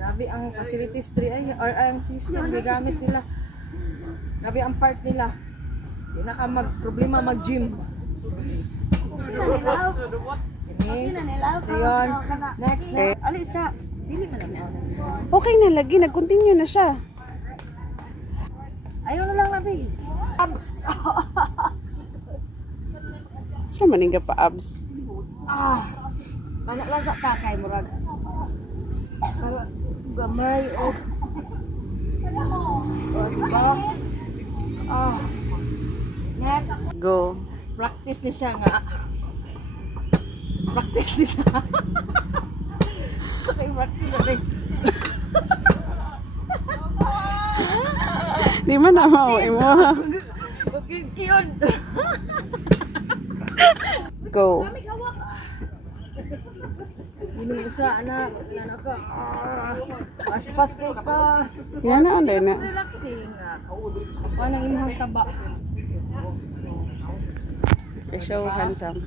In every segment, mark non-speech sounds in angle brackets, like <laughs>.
Grabe ang facilities diri ay or ang system na gamit nila. Grabe ang part nila. Di na ka mag problema mag gym. Ini. Ayun. Next, next. Alisa. Dili man lang. Okay na lagi, nag-continue na siya. Ayaw na lang nabi. Abs. Siya maning pa abs. Ah. Panak lang sa takay murag. Gamay o. O, diba? Ah. Next. Go. Practice ni siya nga. Practice ni siya. <laughs> so practice na rin. <laughs> Di man na mo imo. <laughs> Okay, cute. Go. Inom mo siya, anak. Yan ka. Ah. Paspas ko ka. Yan na ulit na. Relaxing. Kuha ng imong taba. You're so handsome.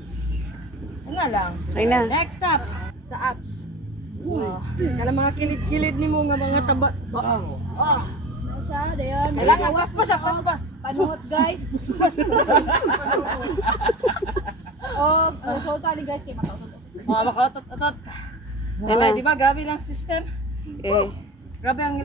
Ano lang. Okay na. Next up, sa apps. Oh, kala mga kilid-kilid ni mo nga mga taba. Oh. <laughs> Oh. siya, dayon. Kailangan paspas siya, paspas. Panuhot guys. oh, kusota ni guys kay mataw. Oh, makautot-utot. Yan na. Oh, di ba? Grabe lang system. Eh. Grabe ang